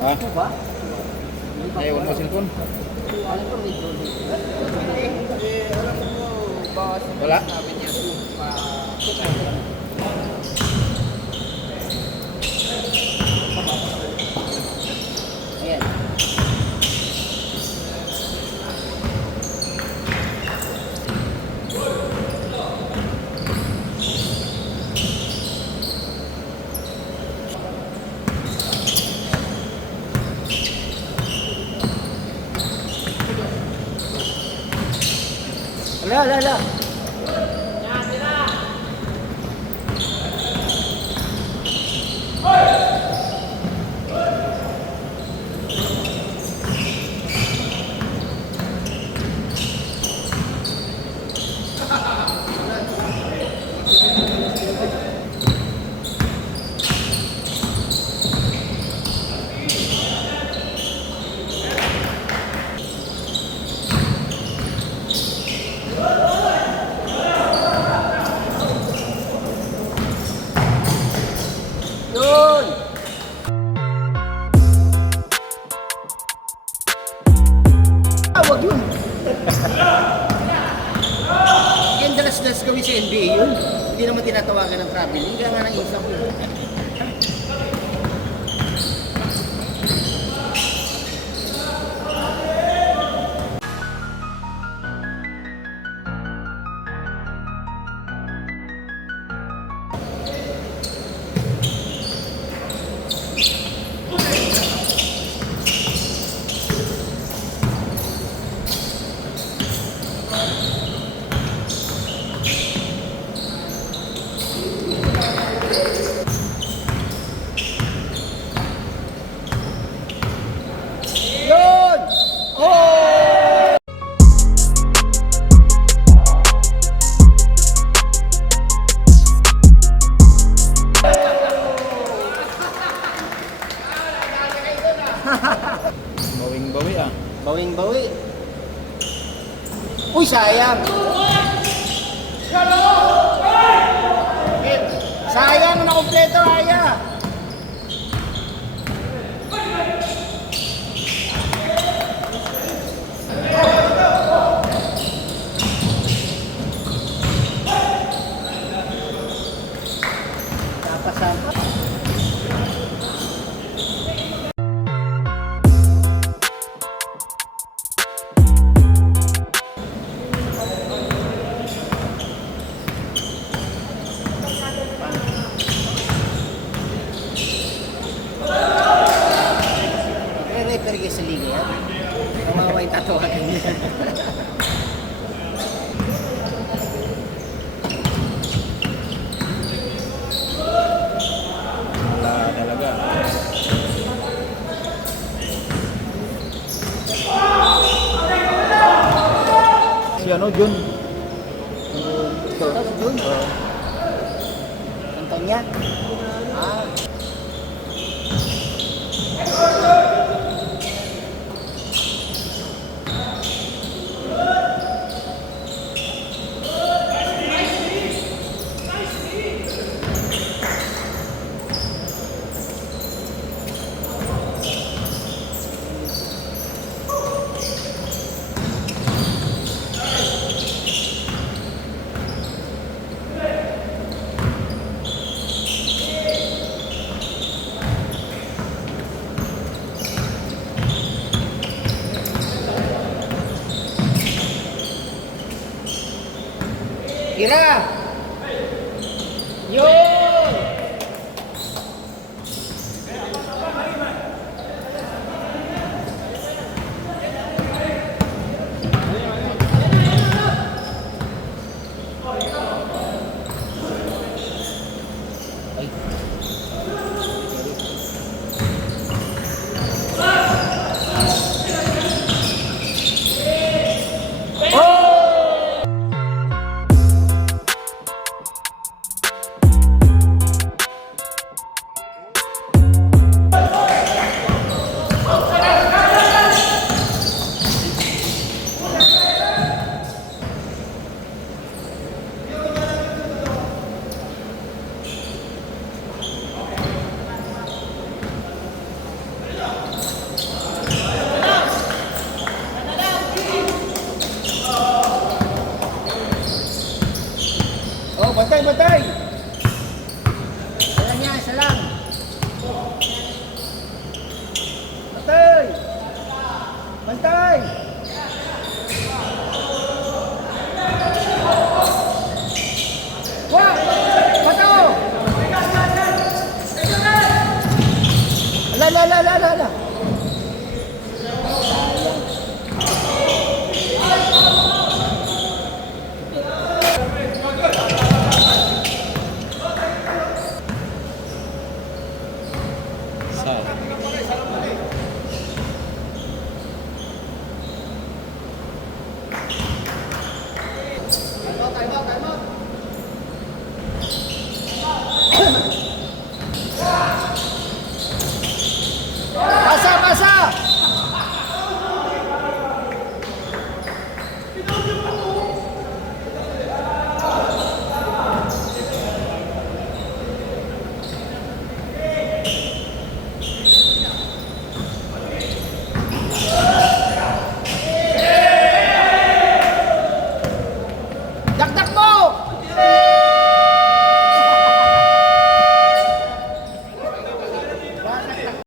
Ano ba? Ayaw mo cellphone? Alam ko may drone. Alam mo, baka Wala? sabi niya ayan. Ala. Yun! Wag yun! Yan dalas-dalas gawin sa NBA yun. Hindi naman tinatawagan ng traveling. Kaya nga nang isang yun. Yun! Oh! Bawing-bawi ah. Bawing-bawi. Uy, sayang! Sayang na kompleto, Aya! Sampa-sampa. Refer kayo sa liga yan. Kamawa yung tatawagan niya. Wala talaga. Si ano, Jun? Ito, si Jun. Antonia? Ah. Tira! Yun! Oh! bantay. Isa niya, isa lang. Bantay. Bantay. Wah! Pato! La. Sa. Time out.